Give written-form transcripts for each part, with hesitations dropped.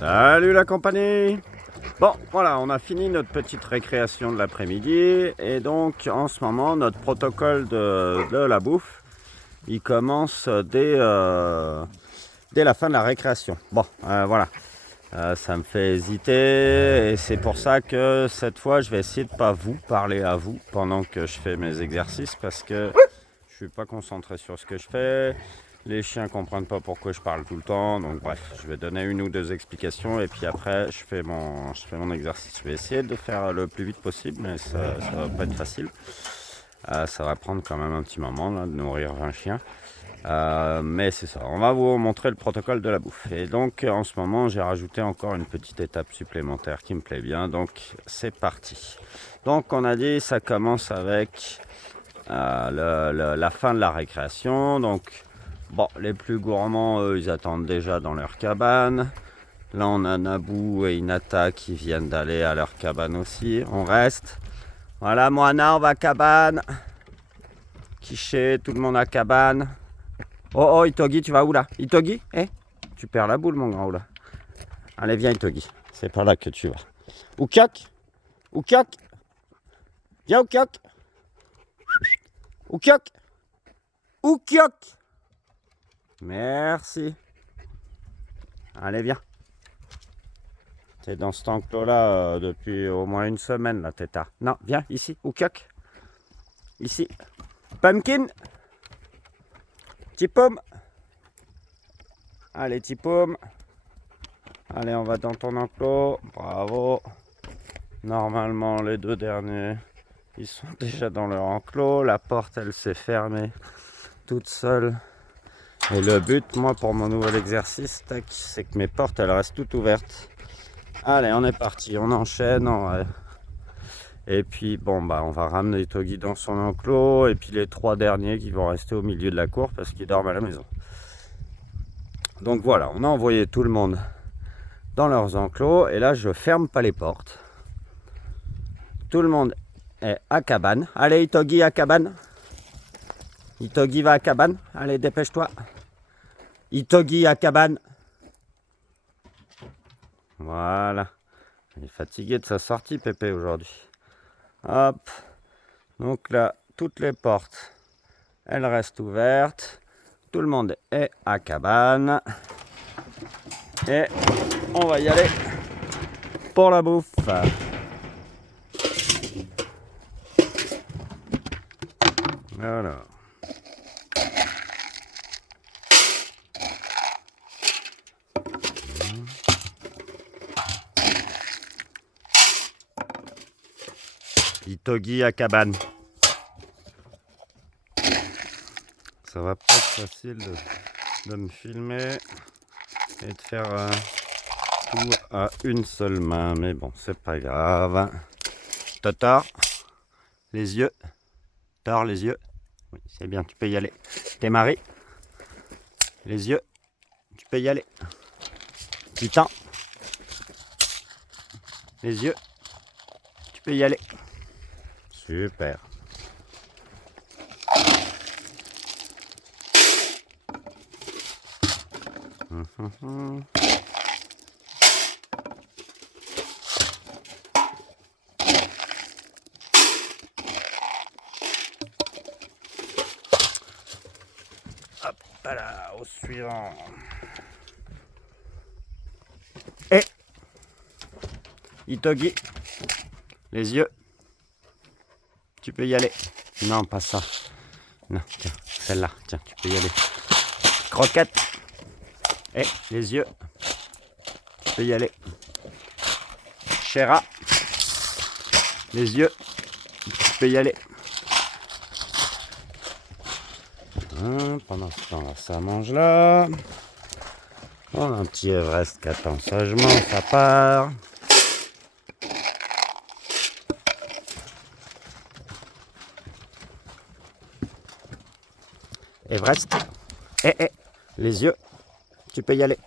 Salut la compagnie. Bon, voilà, on a fini notre petite récréation de l'après-midi. Et donc, en ce moment, notre protocole de la bouffe, il commence dès la fin de la récréation. Bon, voilà. Ça me fait hésiter. Et c'est pour ça que cette fois, je vais essayer de ne pas vous parler à vous pendant que je fais mes exercices. Parce que je suis pas concentré sur ce que je fais. Les chiens comprennent pas pourquoi je parle tout le temps. Donc bref, je vais donner une ou deux explications et puis après je fais mon exercice. Je vais essayer de le faire le plus vite possible, mais ça va pas être facile. Ça va prendre quand même un petit moment là, de nourrir 20 chiens. Mais c'est ça, on va vous montrer le protocole de la bouffe. Et donc en ce moment j'ai rajouté encore une petite étape supplémentaire qui me plaît bien. Donc c'est parti. Donc on a dit ça commence avec la fin de la récréation. Donc bon, les plus gourmands, eux, ils attendent déjà dans leur cabane. Là, on a Naboo et Inata qui viennent d'aller à leur cabane aussi. On reste. Voilà, Moana, on va à cabane. Kiché, tout le monde à cabane. Oh, Itogi, tu vas où là? Itogi, tu perds la boule, mon grand, là. Allez, viens, Itogi. C'est par là que tu vas. Oukiok, Oukiok. Viens, Oukiok. Oukiok. Oukiok. Merci. Allez, viens. T'es dans cet enclos-là depuis au moins une semaine, là, Téta. Non, viens, ici, Oukiok. Ici. Pumpkin. Tipom. Allez, Tipom. Allez, on va dans ton enclos. Bravo. Normalement, les deux derniers, ils sont déjà dans leur enclos. La porte, elle s'est fermée toute seule. Et le but, moi, pour mon nouvel exercice, c'est que mes portes, elles restent toutes ouvertes. Allez, on est parti, on enchaîne. Et puis, bon, bah, on va ramener Togi dans son enclos. Et puis les trois derniers qui vont rester au milieu de la cour parce qu'ils dorment à la maison. Donc voilà, on a envoyé tout le monde dans leurs enclos. Et là, je ferme pas les portes. Tout le monde est à cabane. Allez, Itogi à cabane. Itogi va à cabane. Allez, dépêche-toi. Itogi à cabane. Voilà. Il est fatigué de sa sortie, Pépé, aujourd'hui. Hop. Donc là, toutes les portes, elles restent ouvertes. Tout le monde est à cabane. Et on va y aller pour la bouffe. Voilà. Itogi à cabane. Ça va pas être facile de me filmer et de faire tout à une seule main, mais bon, c'est pas grave. Totor, les yeux. Tord les yeux. Oui, c'est bien, tu peux y aller. T'es Marie. Les yeux. Tu peux y aller. Titan. Les yeux. Tu peux y aller. Super. Hop là, au suivant. Et Itogi, les yeux. Tu peux y aller. Non, pas ça. Non, tiens, celle-là. Tiens, tu peux y aller. Croquette. Et les yeux. Tu peux y aller. Chéra. Les yeux. Tu peux y aller. Pendant ce temps-là, ça mange là. On a un petit Everest qui attend sagement sa part. Everest. Les yeux. Tu peux y aller.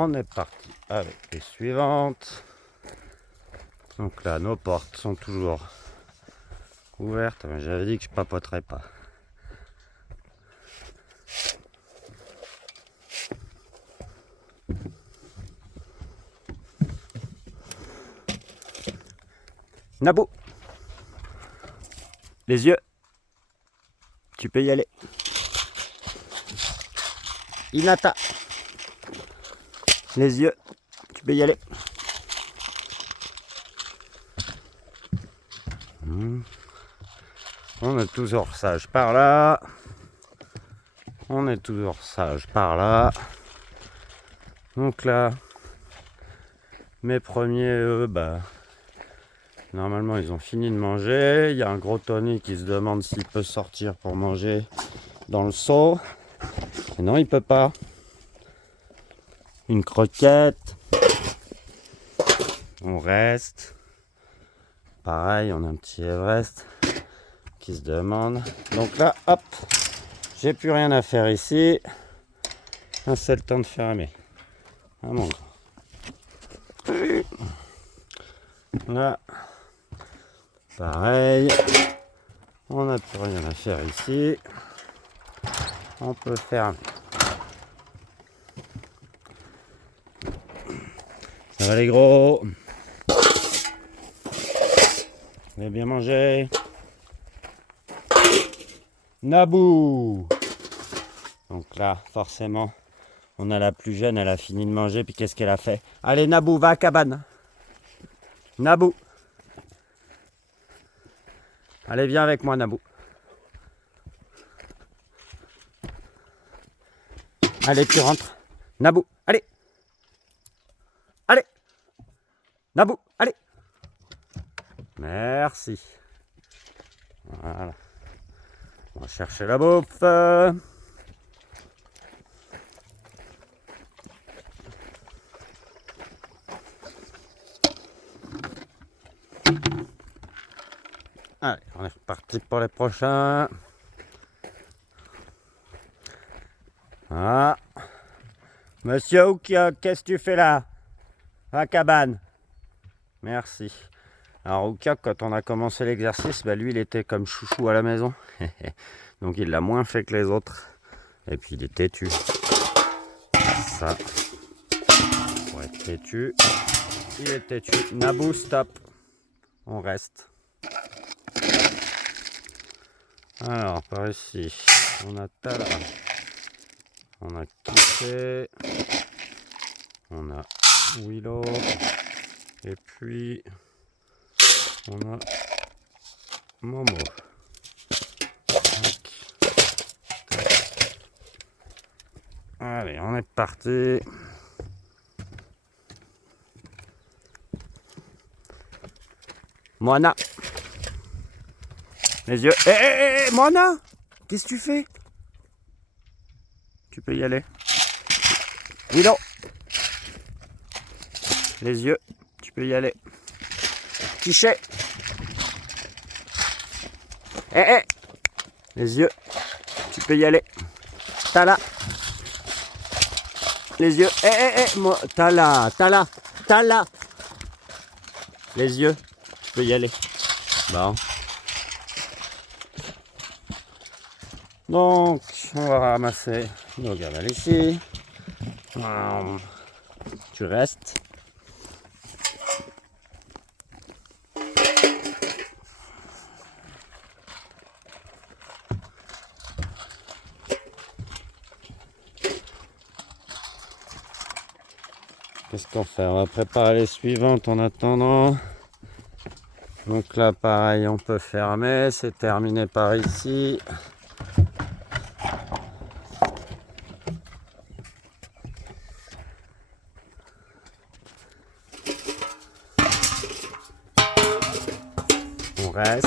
On est parti avec les suivantes. Donc là, nos portes sont toujours ouvertes. J'avais dit que je papoterais pas. Nabou, les yeux, tu peux y aller. Hinata, les yeux, tu peux y aller. On est toujours sage par là. On est toujours sage par là. Donc là, mes premiers, normalement ils ont fini de manger. Il y a un gros Tony qui se demande s'il peut sortir pour manger dans le seau. Et non, il peut pas. Une croquette. On reste. Pareil, on a un petit Everest qui se demande. Donc là, hop, j'ai plus rien à faire ici. C'est le temps de fermer. Ah mon grand. Là, pareil, on n'a plus rien à faire ici. On peut fermer. Ça va les gros? Vous avez bien mangé? Nabou! Donc là, forcément, on a la plus jeune, elle a fini de manger, puis qu'est-ce qu'elle a fait? Allez Nabou, va à cabane! Nabou! Allez, viens avec moi Nabou. Allez, tu rentres. Nabou, allez! Allez! Nabou, allez! Merci. Voilà. On va chercher la bouffe. Allez, on est reparti pour les prochains. Ah. Monsieur Oukia, qu'est-ce que tu fais là? À cabane. Merci. Alors Oukia, quand on a commencé l'exercice, lui il était comme chouchou à la maison. Donc il l'a moins fait que les autres. Et puis il est têtu. Ça. Pour être têtu. Il est têtu. Nabou, stop. On reste. Alors par ici, on a Tala. On a Kissé. On a Willow. Et puis on a Momo. Allez, on est parti. Moana. Les yeux. Hé, Moana! Qu'est-ce que tu fais? Tu peux y aller. Willow. Les yeux. Tu peux y aller. Tichet. Hé! Les yeux. Tu peux y aller. Tala. Les yeux. Moi. Tala. Les yeux. Tu peux y aller. Bon. Donc, on va ramasser nos gamelles ici. Tu restes. Qu'est-ce qu'on fait? On va préparer les suivantes en attendant. Donc là, pareil, on peut fermer. C'est terminé par ici. On reste.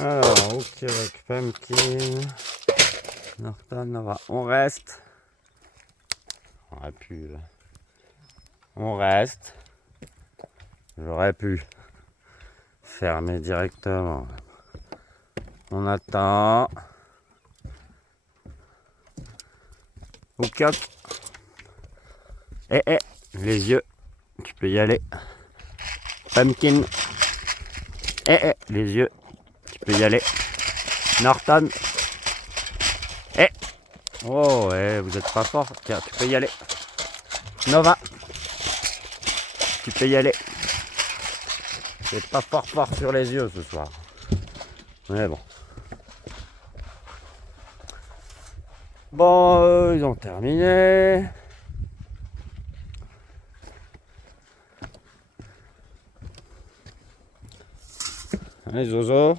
Alors, ok avec Pumpkin. Norton, Nova. On reste. On reste. J'aurais pu fermer directement. On attend. Oukok. Les yeux. Tu peux y aller. Pumpkin. Les yeux. Tu peux y aller. Norton. Oh, vous êtes pas fort. Tiens, tu peux y aller. Nova. Tu peux y aller. C'est pas fort sur les yeux ce soir. Mais bon. Bon, ils ont terminé. Allez, Zozo.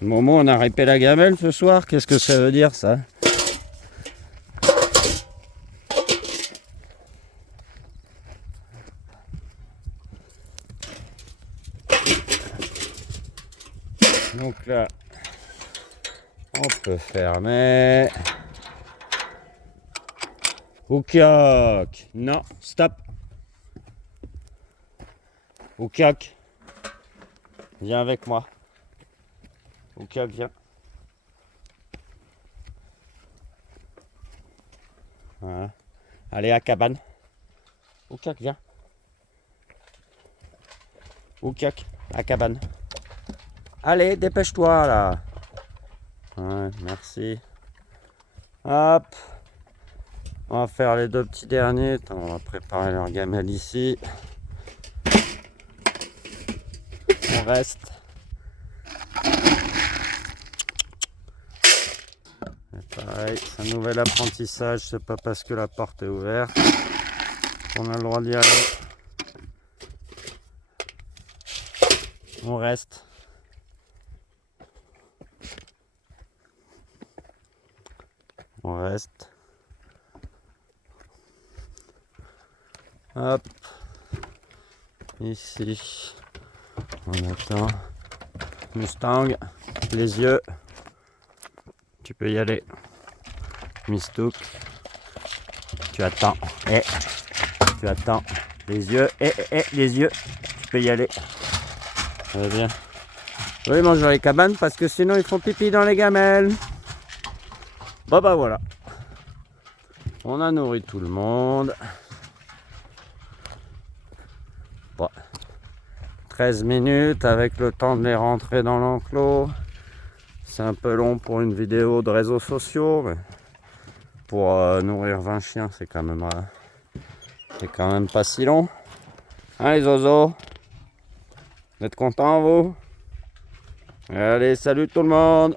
Momo, on a répé la gamelle ce soir. Qu'est-ce que ça veut dire, ça? Donc là, on peut fermer. Oukok. Non, stop. Oukok. Viens avec moi. Oukok, viens. Voilà. Allez, à cabane. Oukok, viens. Oukok, à cabane. Allez, dépêche-toi là. Ouais, merci. Hop. On va faire les deux petits derniers. Attends, on va préparer leur gamelle ici. On reste. Et pareil, c'est un nouvel apprentissage. C'est pas parce que la porte est ouverte qu'on a le droit d'y aller. On reste. On reste. Hop. Ici. On attend. Mustang. Les yeux. Tu peux y aller. Mistouk. Tu attends. Tu attends. Les yeux. Les yeux. Tu peux y aller. Très bien. Oui, ils mangent dans les cabanes parce que sinon ils font pipi dans les gamelles. Bon bah voilà. On a nourri tout le monde. Bon. 13 minutes avec le temps de les rentrer dans l'enclos. C'est un peu long pour une vidéo de réseaux sociaux, mais pour nourrir 20 chiens, c'est quand même pas si long. Hein les zozos? Vous êtes contents vous? Allez, salut tout le monde!